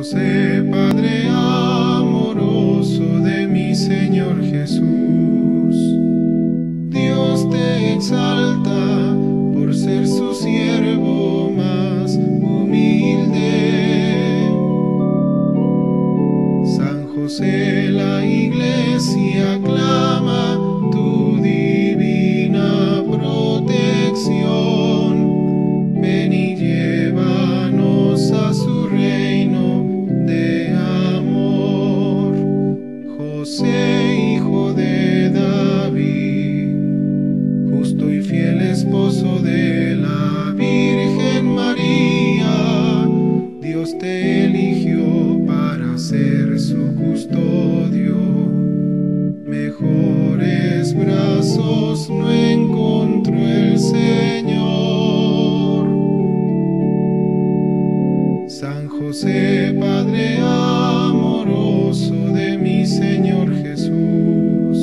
José, Padre amoroso de mi Señor Jesús, Dios te exalta por ser su siervo más humilde. San José, la Iglesia aclama tu divina protección. Ven y llévanos a su reino de amor. José, hijo de David, justo y fiel esposo de la Virgen María, Dios te eligió para ser su custodio. Mejores brazos no encontró el Señor. San José, Padre amoroso de mi Señor Jesús,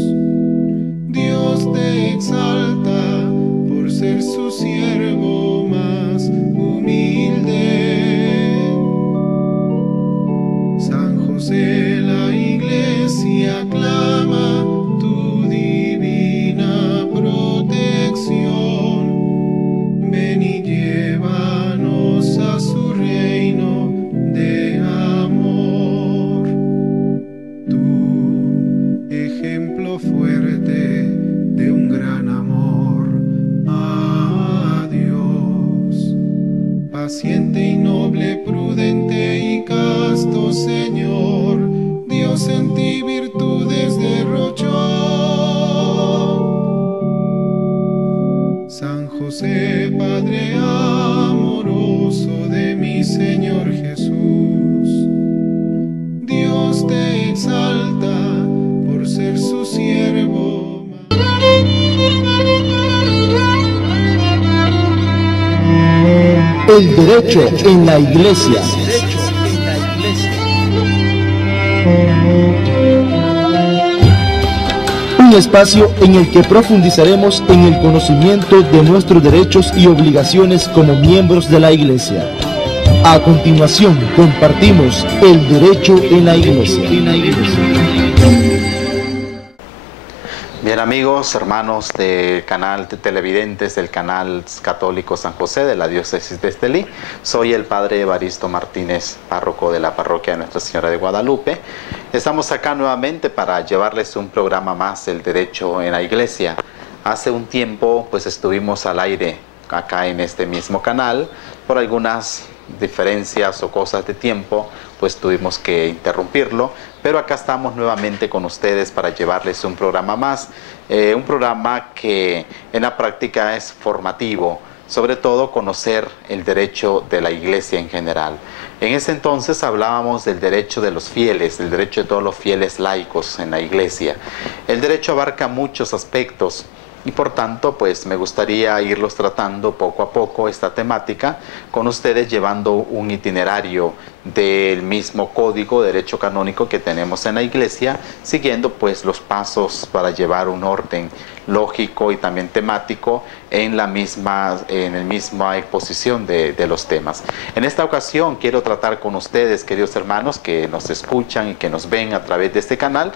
Dios te exalta por ser su siervo más humilde. San José, la Iglesia aclama tu divina protección. Ven y llévanos a su reino de amor. Tu ejemplo fuerte de un gran amor a Dios, paciente y noble, prudente y casto Señor, Dios en ti virtudes derrochó. San José, Padre amoroso de mi Señor Jesús, Dios te exalta por ser su siervo. El derecho en la Iglesia. Un espacio en el que profundizaremos en el conocimiento de nuestros derechos y obligaciones como miembros de la Iglesia. A continuación, compartimos el derecho en la Iglesia. Bien, amigos, hermanos del canal de televidentes del canal católico San José de la diócesis de Estelí, soy el padre Evaristo Martínez, párroco de la parroquia de Nuestra Señora de Guadalupe. Estamos acá nuevamente para llevarles un programa más, el derecho en la Iglesia. Hace un tiempo pues estuvimos al aire acá en este mismo canal, por algunas diferencias o cosas de tiempo pues tuvimos que interrumpirlo, pero acá estamos nuevamente con ustedes para llevarles un programa más, un programa que en la práctica es formativo, sobre todo conocer el derecho de la Iglesia en general. En ese entonces hablábamos del derecho de los fieles, del derecho de todos los fieles laicos en la Iglesia. El derecho abarca muchos aspectos y por tanto pues me gustaría irlos tratando poco a poco esta temática con ustedes, llevando un itinerario del mismo código de derecho canónico que tenemos en la Iglesia, siguiendo pues los pasos para llevar un orden lógico y también temático en la misma exposición de los temas. En esta ocasión quiero tratar con ustedes, queridos hermanos que nos escuchan y que nos ven a través de este canal,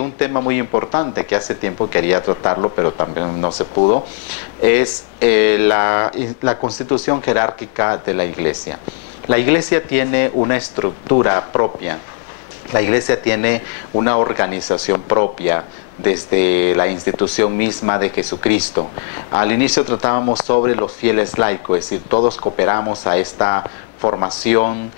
un tema muy importante que hace tiempo quería tratarlo pero también no se pudo, es la constitución jerárquica de la Iglesia. La Iglesia tiene una estructura propia, la Iglesia tiene una organización propia desde la institución misma de Jesucristo. Al inicio tratábamos sobre los fieles laicos, es decir, todos cooperamos a esta formación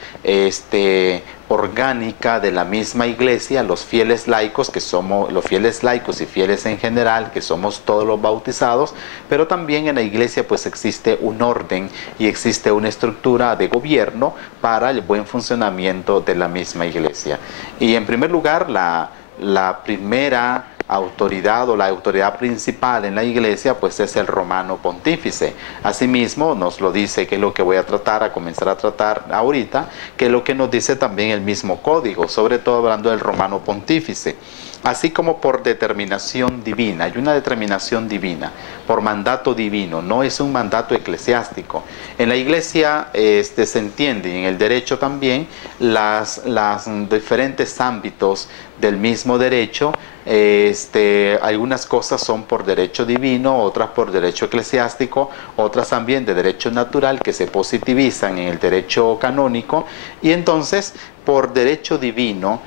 orgánica de la misma Iglesia, los fieles laicos, que somos los fieles laicos y fieles en general, que somos todos los bautizados, pero también en la Iglesia pues existe un orden y existe una estructura de gobierno para el buen funcionamiento de la misma Iglesia. Y en primer lugar, la primera autoridad o la autoridad principal en la Iglesia pues es el romano pontífice. Asimismo nos lo dice, que es lo que voy a comenzar a tratar ahorita, que es lo que nos dice también el mismo código, sobre todo hablando del romano pontífice. así como por determinación divina. Hay una determinación divina, por mandato divino, no es un mandato eclesiástico. En la iglesia se entiende, y en el derecho también, las diferentes ámbitos del mismo derecho. Algunas cosas son por derecho divino, otras por derecho eclesiástico, otras también de derecho natural que se positivizan en el derecho canónico, y entonces por derecho divino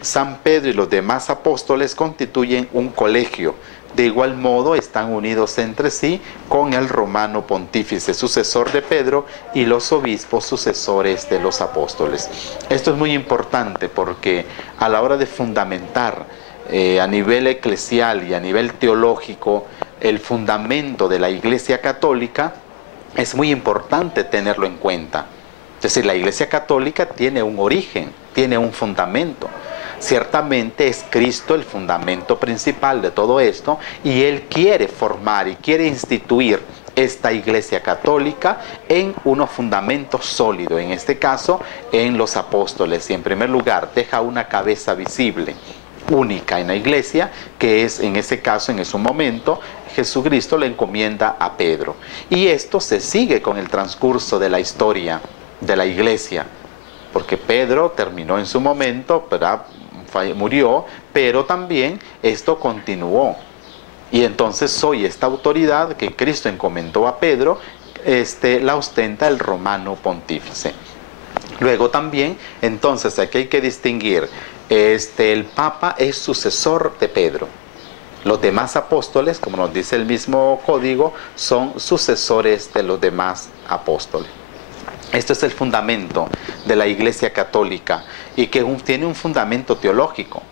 San Pedro y los demás apóstoles constituyen un colegio. De igual modo están unidos entre sí con el romano pontífice, sucesor de Pedro, y los obispos sucesores de los apóstoles. Esto es muy importante porque a la hora de fundamentar a nivel eclesial y a nivel teológico el fundamento de la Iglesia Católica, es muy importante tenerlo en cuenta. Es decir, la Iglesia Católica tiene un origen, tiene un fundamento. Ciertamente es Cristo el fundamento principal de todo esto, y Él quiere formar y quiere instituir esta Iglesia Católica en unos fundamentos sólidos, en este caso en los apóstoles, y en primer lugar deja una cabeza visible, única en la Iglesia, que es en ese caso, en ese momento, Jesucristo le encomienda a Pedro. Y esto se sigue con el transcurso de la historia de la Iglesia, porque Pedro terminó en su momento, ¿verdad? Murió, pero también esto continuó, y entonces hoy esta autoridad que Cristo encomendó a Pedro la ostenta el romano pontífice. Luego también, entonces aquí hay que distinguir, el Papa es sucesor de Pedro. Los demás apóstoles, como nos dice el mismo código, son sucesores de los demás apóstoles. Esto es el fundamento de la Iglesia Católica, y que tiene un fundamento teológico.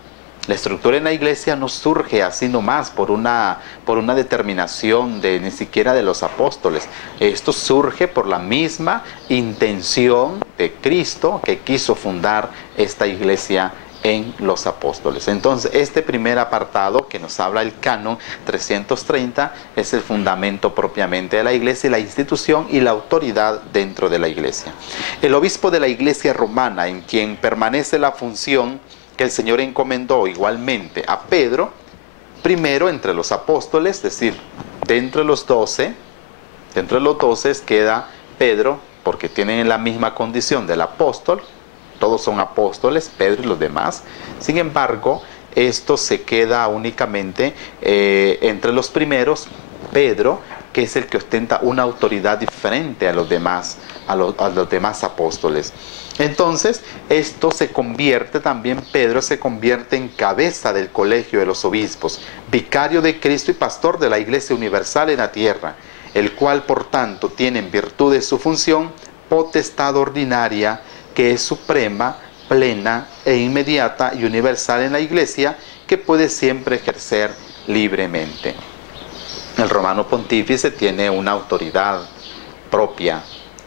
La estructura en la Iglesia no surge así nomás por una determinación ni siquiera de los apóstoles. Esto surge por la misma intención de Cristo, que quiso fundar esta Iglesia en los apóstoles. Entonces, este primer apartado que nos habla el canon 330 es el fundamento propiamente de la Iglesia, y la institución y la autoridad dentro de la Iglesia. El obispo de la Iglesia romana, en quien permanece la función que el Señor encomendó igualmente a Pedro, primero entre los apóstoles, es decir, dentro de los 12 queda Pedro, porque tienen la misma condición del apóstol. Todos son apóstoles, Pedro y los demás. Sin embargo, esto se queda únicamente entre los primeros, Pedro, que es el que ostenta una autoridad diferente a los demás, a los demás apóstoles. Entonces, esto se convierte también, Pedro se convierte en cabeza del colegio de los obispos, vicario de Cristo y pastor de la Iglesia universal en la tierra, el cual, por tanto, tiene en virtud de su función potestad ordinaria, que es suprema, plena e inmediata y universal en la Iglesia, que puede siempre ejercer libremente. El romano pontífice tiene una autoridad propia,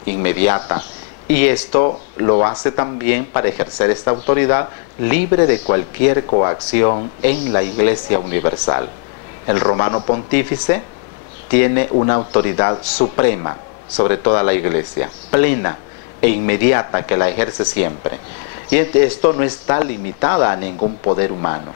inmediata, y esto lo hace también para ejercer esta autoridad libre de cualquier coacción en la Iglesia universal. El romano pontífice tiene una autoridad suprema sobre toda la Iglesia, plena e inmediata, que la ejerce siempre. Y esto no está limitada a ningún poder humano.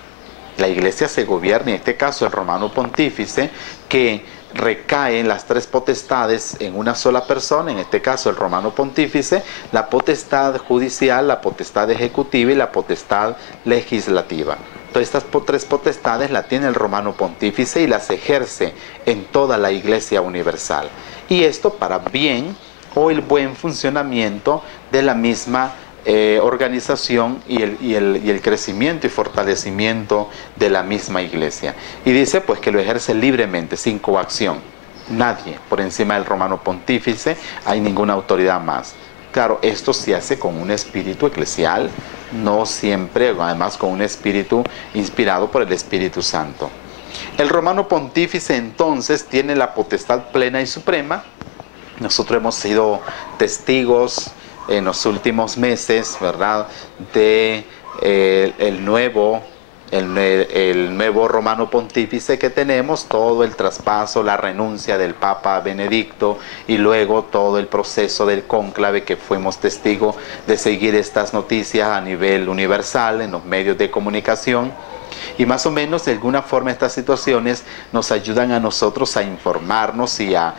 La Iglesia se gobierna, en este caso el romano pontífice, que recae en las tres potestades en una sola persona, en este caso el romano pontífice, la potestad judicial, la potestad ejecutiva y la potestad legislativa. Todas estas tres potestades las tiene el romano pontífice y las ejerce en toda la Iglesia universal. Y esto para bien o el buen funcionamiento de la misma organización y el crecimiento y fortalecimiento de la misma Iglesia. Y dice pues que lo ejerce libremente, sin coacción. Nadie por encima del romano pontífice, hay ninguna autoridad más. Claro, esto se hace con un espíritu eclesial, no siempre, además con un espíritu inspirado por el Espíritu Santo. El romano pontífice entonces tiene la potestad plena y suprema. Nosotros hemos sido testigos en los últimos meses, ¿verdad?, de el nuevo el nuevo romano pontífice que tenemos, todo el traspaso, la renuncia del Papa Benedicto y luego todo el proceso del cónclave que fuimos testigos de seguir estas noticias a nivel universal en los medios de comunicación. Y más o menos de alguna forma estas situaciones nos ayudan a nosotros a informarnos y a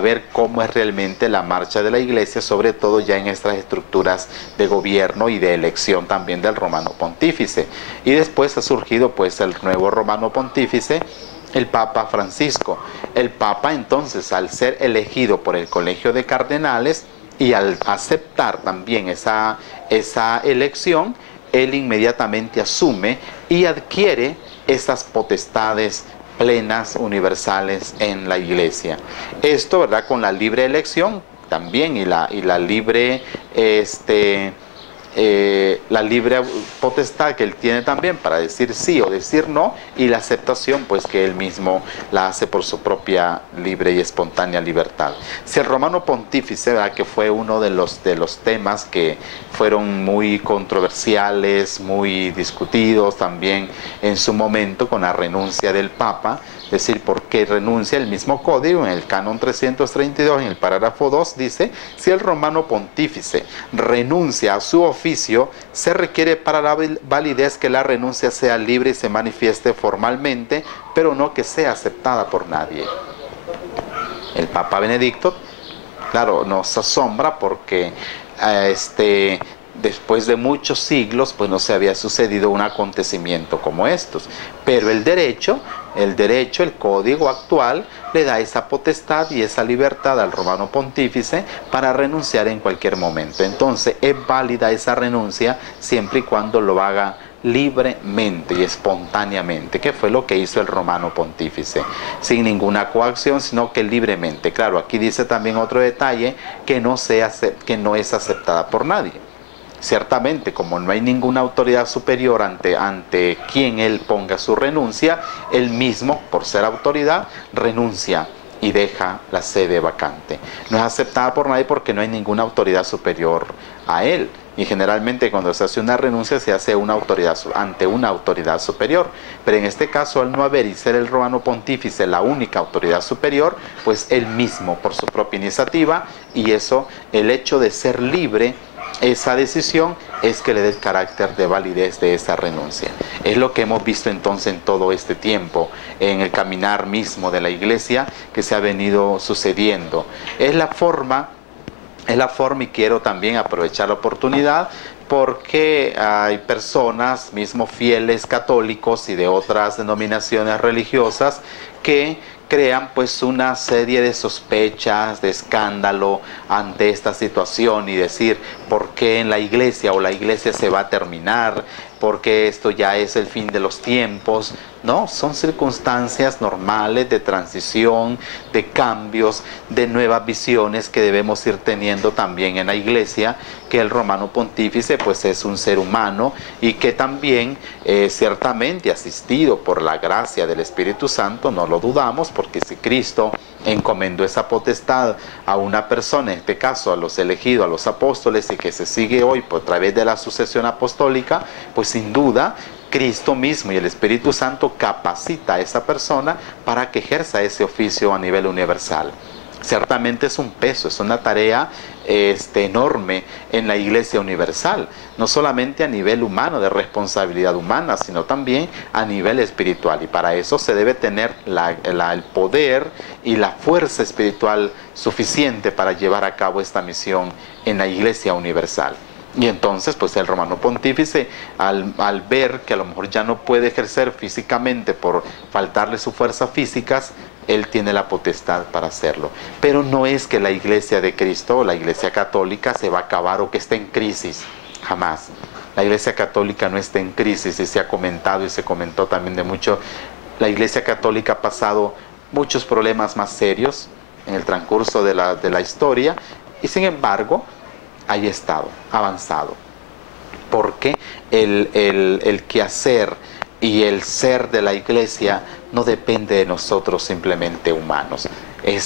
ver cómo es realmente la marcha de la Iglesia, sobre todo ya en estas estructuras de gobierno y de elección también del romano pontífice. Y después ha surgido pues el nuevo romano pontífice, el Papa Francisco. El Papa entonces, al ser elegido por el Colegio de Cardenales y al aceptar también esa elección, él inmediatamente asume y adquiere esas potestades plenas, universales en la Iglesia. Esto, ¿verdad?, con la libre elección también y la libre la libre potestad que él tiene también para decir sí o decir no, y la aceptación pues que él mismo la hace por su propia libre y espontánea libertad. Si el romano pontífice, ¿verdad?, que fue uno de los temas que fueron muy controversiales, muy discutidos también en su momento con la renuncia del Papa, es decir, ¿por qué renuncia? El mismo código en el canon 332, en el parágrafo 2, dice: si el romano pontífice renuncia a su oficio, se requiere para la validez que la renuncia sea libre y se manifieste formalmente, pero no que sea aceptada por nadie. El Papa Benedicto, claro, nos asombra porque después de muchos siglos pues no se había sucedido un acontecimiento como estos, pero el derecho, el código actual le da esa potestad y esa libertad al romano pontífice para renunciar en cualquier momento. Entonces es válida esa renuncia siempre y cuando lo haga libremente y espontáneamente, que fue lo que hizo el romano pontífice, sin ninguna coacción, sino que libremente. Claro, aquí dice también otro detalle, que no es aceptada por nadie. Ciertamente, como no hay ninguna autoridad superior ante quien él ponga su renuncia, él mismo, por ser autoridad, renuncia y deja la sede vacante. No es aceptada por nadie porque no hay ninguna autoridad superior a él. Y generalmente cuando se hace una renuncia se hace ante una autoridad superior. Pero en este caso, al no haber y ser el romano pontífice la única autoridad superior, pues él mismo por su propia iniciativa, y eso, el hecho de ser libre, esa decisión es que le dé el carácter de validez de esa renuncia. Es lo que hemos visto entonces en todo este tiempo, en el caminar mismo de la Iglesia que se ha venido sucediendo. Es la forma, y quiero también aprovechar la oportunidad porque hay personas, mismos fieles católicos y de otras denominaciones religiosas, que crean pues una serie de sospechas, de escándalo ante esta situación y decir por qué en la Iglesia o la Iglesia se va a terminar, porque esto ya es el fin de los tiempos. No, son circunstancias normales de transición, de cambios, de nuevas visiones que debemos ir teniendo también en la Iglesia, que el romano pontífice pues es un ser humano y que también ciertamente asistido por la gracia del Espíritu Santo, no lo dudamos, porque si Cristo encomendó esa potestad a una persona, en este caso a los elegidos, a los apóstoles, y que se sigue hoy por través de la sucesión apostólica, pues sin duda Cristo mismo y el Espíritu Santo capacita a esa persona para que ejerza ese oficio a nivel universal. Ciertamente es un peso, es una tarea enorme en la Iglesia universal, no solamente a nivel humano, de responsabilidad humana, sino también a nivel espiritual, y para eso se debe tener el poder y la fuerza espiritual suficiente para llevar a cabo esta misión en la Iglesia universal. Y entonces pues el romano pontífice, al ver que a lo mejor ya no puede ejercer físicamente por faltarle sus fuerzas físicas, él tiene la potestad para hacerlo. Pero no es que la Iglesia de Cristo o la Iglesia católica se va a acabar o que esté en crisis, jamás. La Iglesia católica no está en crisis, y se ha comentado y se comentó también de mucho. La Iglesia católica ha pasado muchos problemas más serios en el transcurso de la historia, y sin embargo ahí estado, avanzado, porque el quehacer y el ser de la iglesia no depende de nosotros simplemente humanos.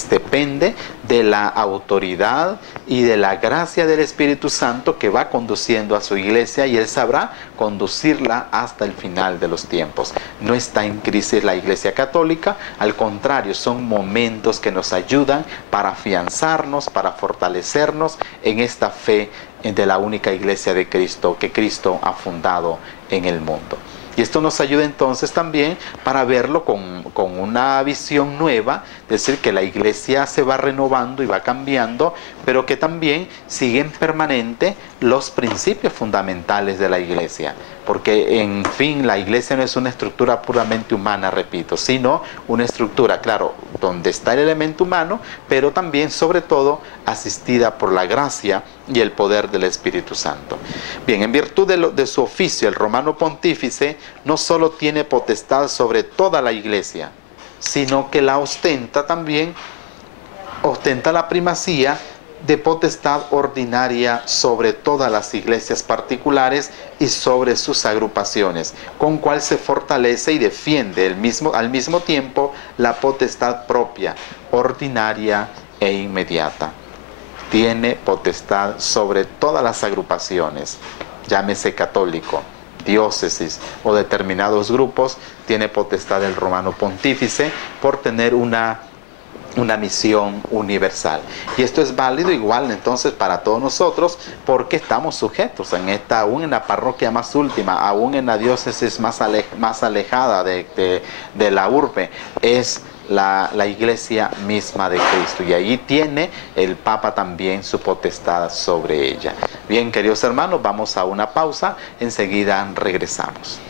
Depende de la autoridad y de la gracia del Espíritu Santo que va conduciendo a su iglesia, y Él sabrá conducirla hasta el final de los tiempos. No está en crisis la Iglesia Católica, al contrario, son momentos que nos ayudan para afianzarnos, para fortalecernos en esta fe de la única iglesia de Cristo que Cristo ha fundado en el mundo. Y esto nos ayuda entonces también para verlo con una visión nueva, es decir, que la iglesia se va renovando y va cambiando, pero que también siguen permanentes los principios fundamentales de la iglesia. Porque, en fin, la iglesia no es una estructura puramente humana, repito, sino una estructura, claro, donde está el elemento humano, pero también, sobre todo, asistida por la gracia y el poder del Espíritu Santo. Bien, en virtud de su oficio, el romano pontífice no solo tiene potestad sobre toda la iglesia, sino que la ostenta también, ostenta la primacía de potestad ordinaria sobre todas las iglesias particulares y sobre sus agrupaciones, con cual se fortalece y defiende al mismo tiempo la potestad propia, ordinaria e inmediata. Tiene potestad sobre todas las agrupaciones, llámese católico, diócesis o determinados grupos. Tiene potestad el romano pontífice por tener una misión universal. Y esto es válido igual entonces para todos nosotros, porque estamos sujetos aún en la parroquia más última, aún en la diócesis más alejada de la urbe, es la iglesia misma de Cristo, y allí tiene el Papa también su potestad sobre ella. Bien, queridos hermanos, vamos a una pausa, enseguida regresamos.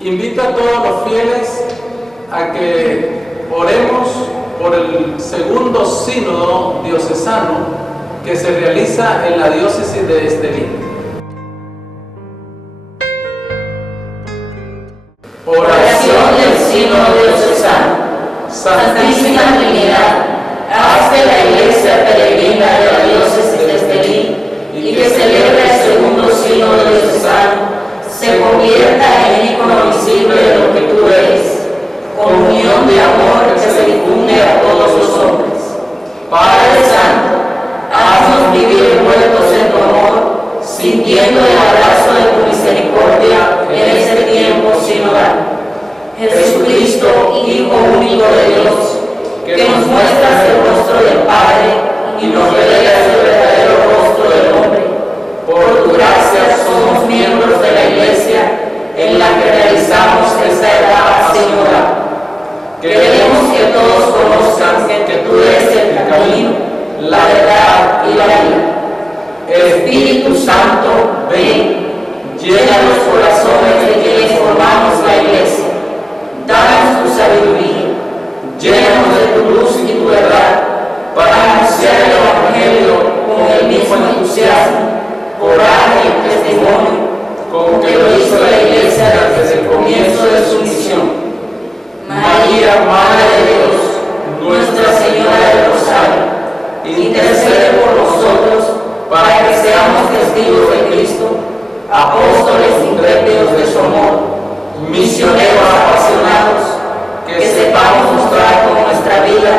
Invito a todos los fieles a que oremos por el segundo sínodo diocesano que se realiza en la diócesis de Estelí. Oración del sínodo diocesano. Santísima Trinidad, haz que la iglesia peregrina de la diócesis de Estelí y que celebra el segundo sínodo diocesano se convierta en ícono visible de lo que tú eres, comunión de amor que se difunde a todos los hombres. Padre Santo, haznos vivir envueltos en tu amor, sintiendo el abrazo de tu misericordia en este tiempo sinodal. Jesucristo, Hijo único de Dios, que nos muestras el rostro del Padre y nos revelas el verdadero rostro del hombre. Por tu gracia somos miembros de la Iglesia en la que realizamos esta etapa sinodal. Queremos que todos conozcan que tú eres el camino, la verdad y la vida. Espíritu Santo, ven, llena los corazones de quienes formamos la Iglesia. Danos tu sabiduría, llénanos de tu luz y tu verdad, para anunciar el Evangelio con el mismo entusiasmo, coraje y testimonio con que lo hizo la Iglesia desde el comienzo de su misión. María, Madre de Dios, Nuestra Señora del Rosario, intercede por nosotros para que seamos testigos de Cristo, apóstoles intrépidos de su amor, misioneros apasionados, que sepamos mostrar con nuestra vida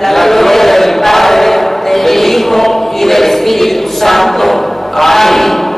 la gloria del Padre, del Hijo y del Espíritu Santo. Amén.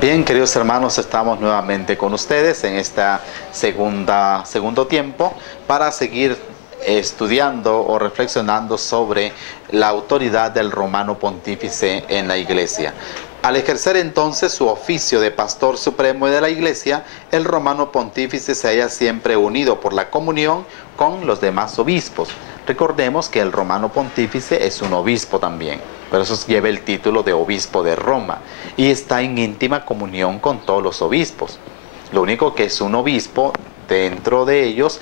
Bien, queridos hermanos, estamos nuevamente con ustedes en esta segundo tiempo para seguir estudiando o reflexionando sobre la autoridad del romano pontífice en la Iglesia. Al ejercer entonces su oficio de pastor supremo de la Iglesia, el romano pontífice se halla siempre unido por la comunión con los demás obispos. Recordemos que el romano pontífice es un obispo también, por eso lleva el título de obispo de Roma y está en íntima comunión con todos los obispos. Lo único que es un obispo, dentro de ellos,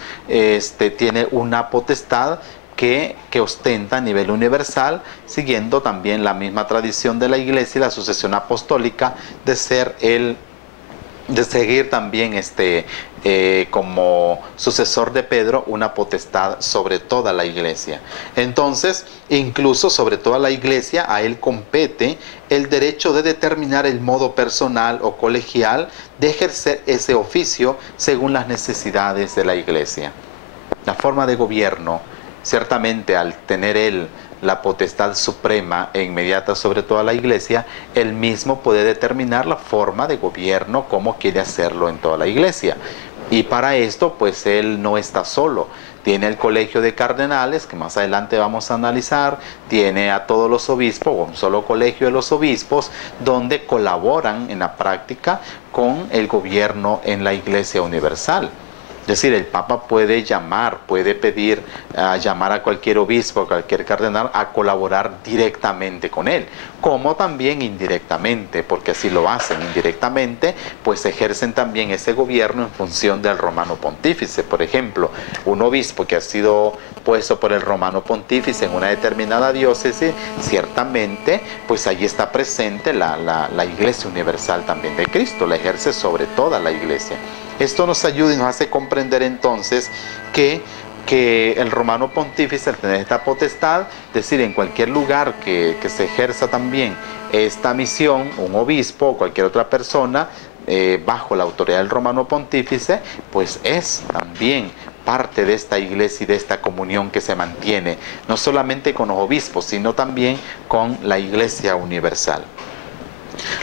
tiene una potestad que ostenta a nivel universal, siguiendo también la misma tradición de la Iglesia y la sucesión apostólica de seguir también como sucesor de Pedro, una potestad sobre toda la iglesia. Entonces, incluso sobre toda la iglesia, a él compete el derecho de determinar el modo personal o colegial de ejercer ese oficio según las necesidades de la iglesia. La forma de gobierno, ciertamente al tener él la potestad suprema e inmediata sobre toda la iglesia, él mismo puede determinar la forma de gobierno, cómo quiere hacerlo en toda la iglesia. Y para esto, pues él no está solo. Tiene el colegio de cardenales, que más adelante vamos a analizar, tiene a todos los obispos, o un solo colegio de los obispos, donde colaboran en la práctica con el gobierno en la Iglesia Universal. Es decir, el Papa puede llamar, puede pedir, llamar a cualquier obispo, a cualquier cardenal a colaborar directamente con él, como también indirectamente, porque así lo hacen indirectamente, pues ejercen también ese gobierno en función del romano pontífice. Por ejemplo, un obispo que ha sido puesto por el romano pontífice en una determinada diócesis, ciertamente, pues allí está presente la Iglesia Universal también de Cristo, la ejerce sobre toda la Iglesia. Esto nos ayuda y nos hace comprender entonces que el romano pontífice, al tener esta potestad, es decir, en cualquier lugar que se ejerza también esta misión, un obispo o cualquier otra persona, bajo la autoridad del romano pontífice, pues es también parte de esta iglesia y de esta comunión que se mantiene, no solamente con los obispos, sino también con la Iglesia Universal.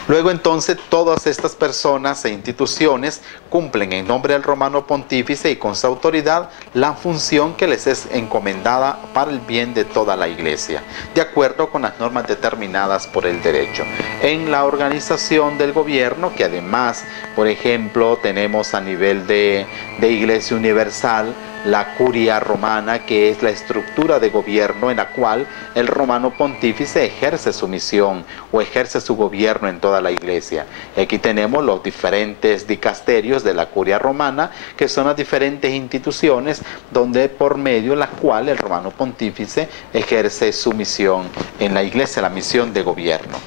Luego entonces todas estas personas e instituciones cumplen en nombre del romano pontífice y con su autoridad la función que les es encomendada para el bien de toda la iglesia, de acuerdo con las normas determinadas por el derecho. En la organización del gobierno, que además, por ejemplo, tenemos a nivel de Iglesia Universal, la curia romana, que es la estructura de gobierno en la cual el romano pontífice ejerce su misión o ejerce su gobierno en toda la iglesia. Y aquí tenemos los diferentes dicasterios de la curia romana, que son las diferentes instituciones donde por medio de las cuales el romano pontífice ejerce su misión en la iglesia, la misión de gobierno.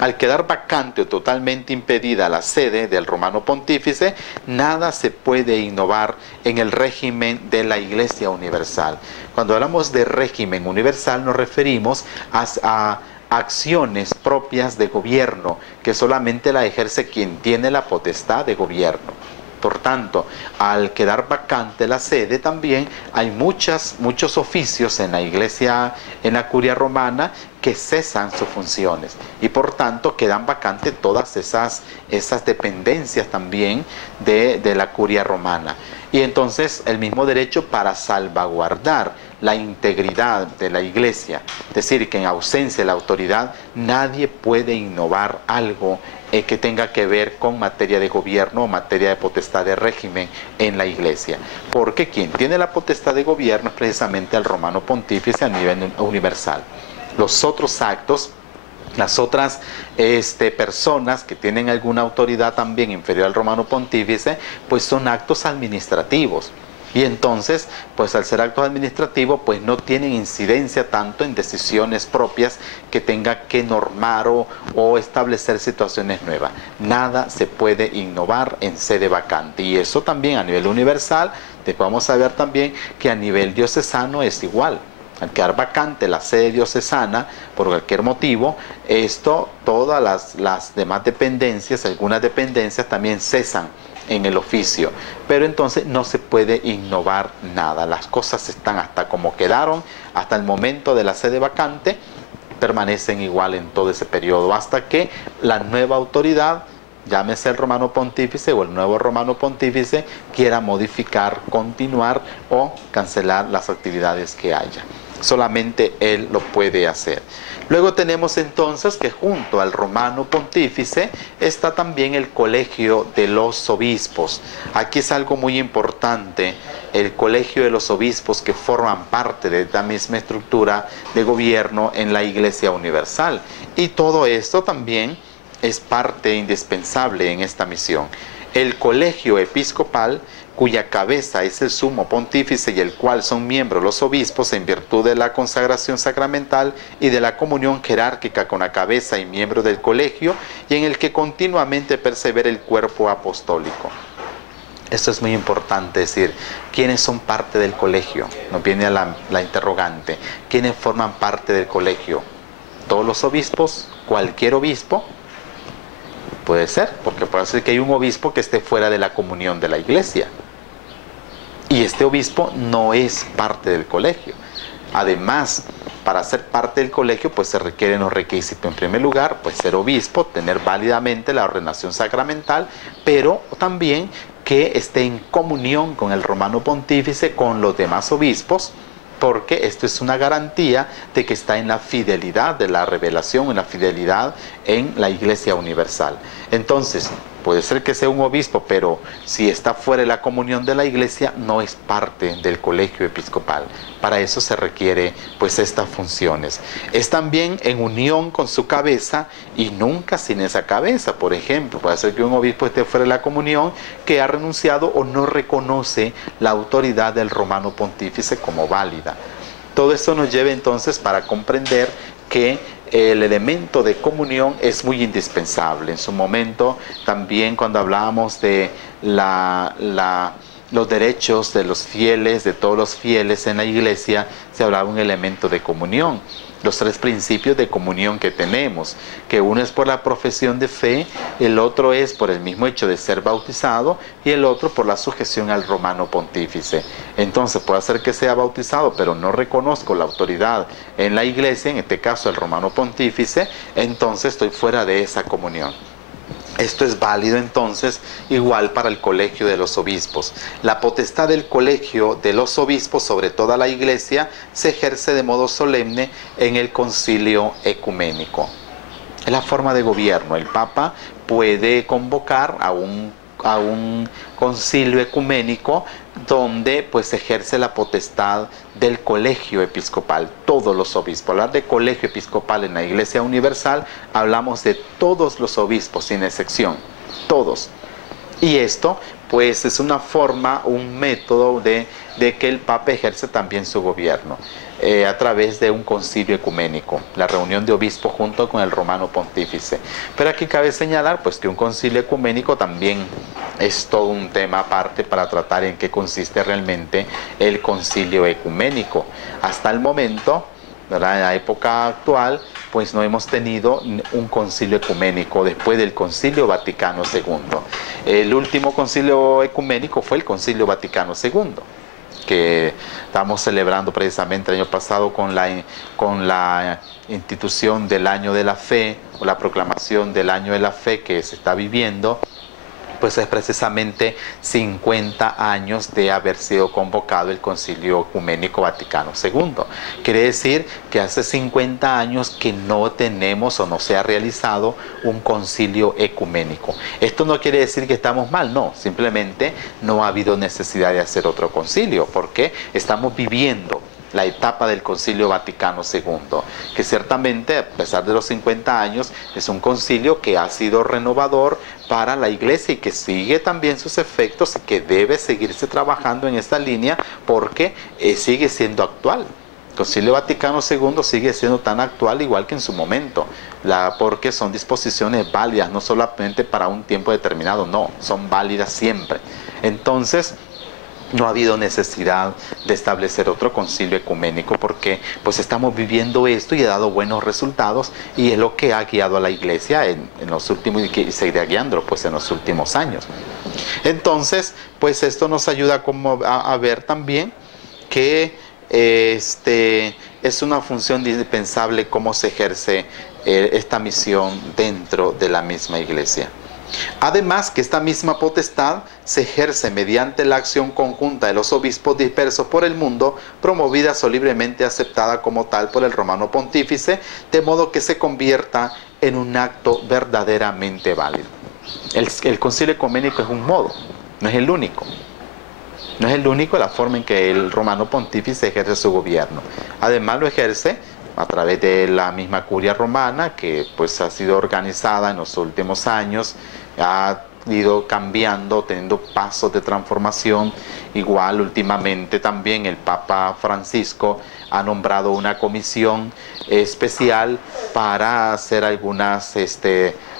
Al quedar vacante o totalmente impedida la sede del romano pontífice, nada se puede innovar en el régimen de la Iglesia Universal. Cuando hablamos de régimen universal nos referimos a acciones propias de gobierno que solamente la ejerce quien tiene la potestad de gobierno. Por tanto, al quedar vacante la sede, también hay muchos oficios en la iglesia, en la curia romana, que cesan sus funciones y por tanto quedan vacantes todas esas dependencias también de la curia romana. Y entonces el mismo derecho para salvaguardar la integridad de la iglesia, es decir, que en ausencia de la autoridad nadie puede innovar algo que tenga que ver con materia de gobierno o materia de potestad de régimen en la iglesia, porque quien tiene la potestad de gobierno es precisamente el romano pontífice a nivel universal. Los otros actos, las otras personas que tienen alguna autoridad también inferior al romano pontífice, pues son actos administrativos. Y entonces, pues al ser actos administrativos, pues no tienen incidencia tanto en decisiones propias que tenga que normar o establecer situaciones nuevas. Nada se puede innovar en sede vacante. Y eso también a nivel universal, después vamos a ver también que a nivel diocesano es igual. Al quedar vacante la sede diocesana por cualquier motivo, todas las demás dependencias, algunas dependencias también cesan en el oficio, pero entonces no se puede innovar nada. Las cosas están hasta como quedaron, hasta el momento de la sede vacante, permanecen igual en todo ese periodo, hasta que la nueva autoridad, llámese el romano pontífice o el nuevo romano pontífice, quiera modificar, continuar o cancelar las actividades que haya. Solamente él lo puede hacer. Luego tenemos entonces que junto al romano pontífice está también el colegio de los obispos. Aquí es algo muy importante, el colegio de los obispos que forman parte de esta misma estructura de gobierno en la Iglesia Universal. Y todo esto también es parte indispensable en esta misión. El colegio episcopal, cuya cabeza es el sumo pontífice y el cual son miembros los obispos en virtud de la consagración sacramental y de la comunión jerárquica con la cabeza y miembros del colegio, y en el que continuamente persevera el cuerpo apostólico. Esto es muy importante, decir, ¿quiénes son parte del colegio? Nos viene la interrogante. ¿Quiénes forman parte del colegio? ¿Todos los obispos? ¿Cualquier obispo? Puede ser, porque puede ser que hay un obispo que esté fuera de la comunión de la iglesia. Y este obispo no es parte del colegio. Además, para ser parte del colegio, pues se requieren los requisitos. En primer lugar, pues ser obispo, tener válidamente la ordenación sacramental, pero también que esté en comunión con el romano pontífice, con los demás obispos, porque esto es una garantía de que está en la fidelidad de la revelación, en la fidelidad en la Iglesia universal. Entonces, puede ser que sea un obispo, pero si está fuera de la comunión de la Iglesia, no es parte del colegio episcopal. Para eso se requiere pues estas funciones. Es también en unión con su cabeza y nunca sin esa cabeza. Por ejemplo, puede ser que un obispo esté fuera de la comunión, que ha renunciado o no reconoce la autoridad del romano pontífice como válida. Todo esto nos lleva entonces para comprender que el elemento de comunión es muy indispensable. En su momento, también cuando hablábamos de los derechos de los fieles, de todos los fieles en la iglesia, se hablaba un elemento de comunión. Los 3 principios de comunión que tenemos, que uno es por la profesión de fe, el otro es por el mismo hecho de ser bautizado y el otro por la sujeción al romano pontífice. Entonces puede ser que sea bautizado, pero no reconozco la autoridad en la iglesia, en este caso el romano pontífice, entonces estoy fuera de esa comunión. Esto es válido entonces igual para el colegio de los obispos. La potestad del colegio de los obispos sobre toda la iglesia se ejerce de modo solemne en el concilio ecuménico. Es la forma de gobierno. El Papa puede convocar a un concilio ecuménico donde pues ejerce la potestad del colegio episcopal, todos los obispos. Hablar de colegio episcopal en la Iglesia Universal, hablamos de todos los obispos sin excepción, todos. Y esto pues es una forma, un método de que el Papa ejerce también su gobierno a través de un concilio ecuménico, la reunión de obispos junto con el romano pontífice. Pero aquí cabe señalar pues que un concilio ecuménico también es todo un tema aparte para tratar en qué consiste realmente el concilio ecuménico. Hasta el momento, ¿verdad?, en la época actual, pues no hemos tenido un concilio ecuménico después del Concilio Vaticano II. El último concilio ecuménico fue el Concilio Vaticano II, que estamos celebrando precisamente el año pasado con la institución del Año de la Fe, o la proclamación del Año de la Fe que se está viviendo. Pues es precisamente 50 años de haber sido convocado el Concilio Ecuménico Vaticano II. Quiere decir que hace 50 años que no tenemos o no se ha realizado un concilio ecuménico. Esto no quiere decir que estamos mal, no, simplemente no ha habido necesidad de hacer otro concilio, porque estamos viviendo la etapa del Concilio Vaticano II, que ciertamente, a pesar de los 50 años, es un concilio que ha sido renovador para la Iglesia y que sigue también sus efectos y que debe seguirse trabajando en esta línea porque sigue siendo actual. El Concilio Vaticano II sigue siendo tan actual igual que en su momento, porque son disposiciones válidas, no solamente para un tiempo determinado, no, son válidas siempre. Entonces, no ha habido necesidad de establecer otro concilio ecuménico porque pues estamos viviendo esto y ha dado buenos resultados y es lo que ha guiado a la Iglesia en los últimos, y seguirá guiándolo pues en los últimos años. Entonces pues esto nos ayuda a ver también que es una función indispensable cómo se ejerce esta misión dentro de la misma Iglesia. Además que esta misma potestad se ejerce mediante la acción conjunta de los obispos dispersos por el mundo, promovida o libremente aceptada como tal por el romano pontífice, de modo que se convierta en un acto verdaderamente válido. El concilio ecuménico es un modo, no es el único. No es el único la forma en que el romano pontífice ejerce su gobierno. Además lo ejerce a través de la misma curia romana, que pues ha sido organizada en los últimos años, ha ido cambiando, teniendo pasos de transformación. Igual últimamente también el Papa Francisco ha nombrado una comisión especial para hacer algunas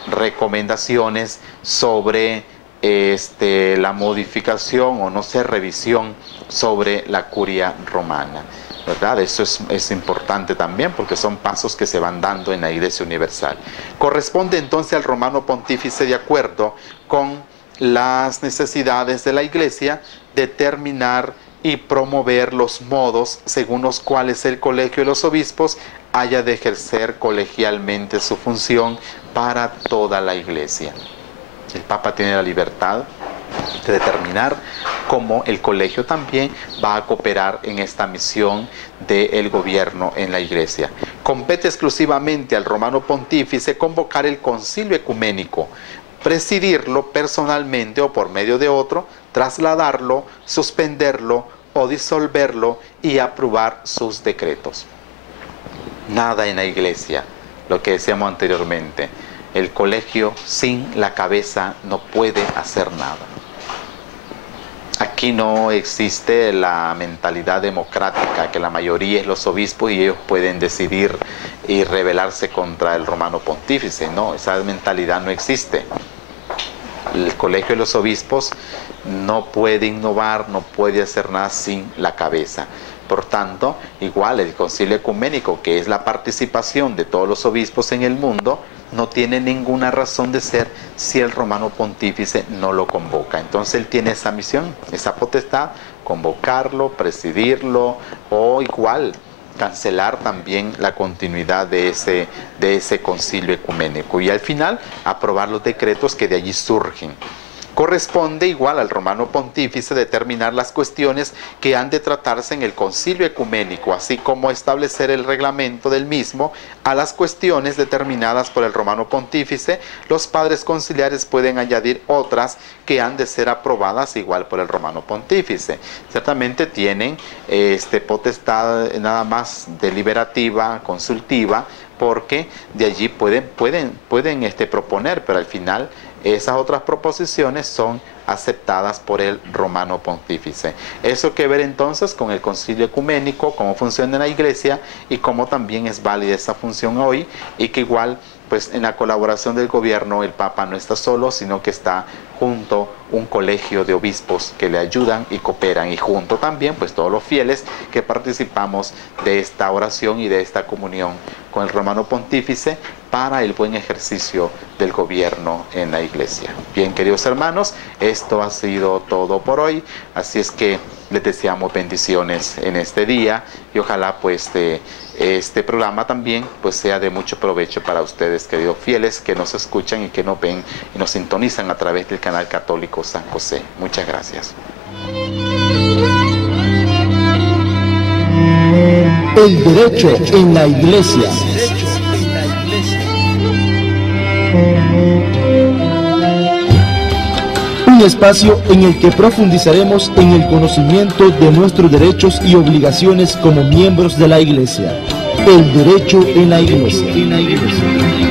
recomendaciones sobre la modificación o no sé, revisión sobre la curia romana, ¿verdad? Eso es importante también porque son pasos que se van dando en la Iglesia Universal. Corresponde entonces al romano pontífice, de acuerdo con las necesidades de la Iglesia, determinar y promover los modos según los cuales el colegio de los obispos haya de ejercer colegialmente su función para toda la Iglesia. El Papa tiene la libertad de determinar cómo el colegio también va a cooperar en esta misión del gobierno en la Iglesia. Compete exclusivamente al romano pontífice convocar el concilio ecuménico, presidirlo personalmente o por medio de otro, trasladarlo, suspenderlo o disolverlo y aprobar sus decretos. Nada en la Iglesia, lo que decíamos anteriormente. El colegio sin la cabeza no puede hacer nada. Aquí no existe la mentalidad democrática, que la mayoría es los obispos y ellos pueden decidir y rebelarse contra el romano pontífice. No, esa mentalidad no existe. El colegio de los obispos no puede innovar, no puede hacer nada sin la cabeza. Por tanto, igual el concilio ecuménico, que es la participación de todos los obispos en el mundo, no tiene ninguna razón de ser si el romano pontífice no lo convoca. Entonces él tiene esa misión, esa potestad, convocarlo, presidirlo o igual cancelar también la continuidad de ese concilio ecuménico y al final aprobar los decretos que de allí surgen. Corresponde igual al romano pontífice determinar las cuestiones que han de tratarse en el concilio ecuménico, así como establecer el reglamento del mismo. A las cuestiones determinadas por el romano pontífice, los padres conciliares pueden añadir otras que han de ser aprobadas igual por el romano pontífice. Ciertamente tienen potestad nada más deliberativa, consultiva, porque de allí pueden proponer, pero al final esas otras proposiciones son aceptadas por el romano pontífice. Eso que ver entonces con el concilio ecuménico, cómo funciona en la Iglesia y cómo también es válida esa función hoy, y que igual pues en la colaboración del gobierno el Papa no está solo, sino que está junto un colegio de obispos que le ayudan y cooperan, y junto también pues todos los fieles que participamos de esta oración y de esta comunión con el romano pontífice para el buen ejercicio del gobierno en la Iglesia. Bien, queridos hermanos, esto ha sido todo por hoy, así es que les deseamos bendiciones en este día y ojalá pues este programa también pues sea de mucho provecho para ustedes, queridos fieles que nos escuchan y que nos ven y nos sintonizan a través del canal católico San José. Muchas gracias. El derecho en la Iglesia. Un espacio en el que profundizaremos en el conocimiento de nuestros derechos y obligaciones como miembros de la Iglesia. El derecho en la Iglesia.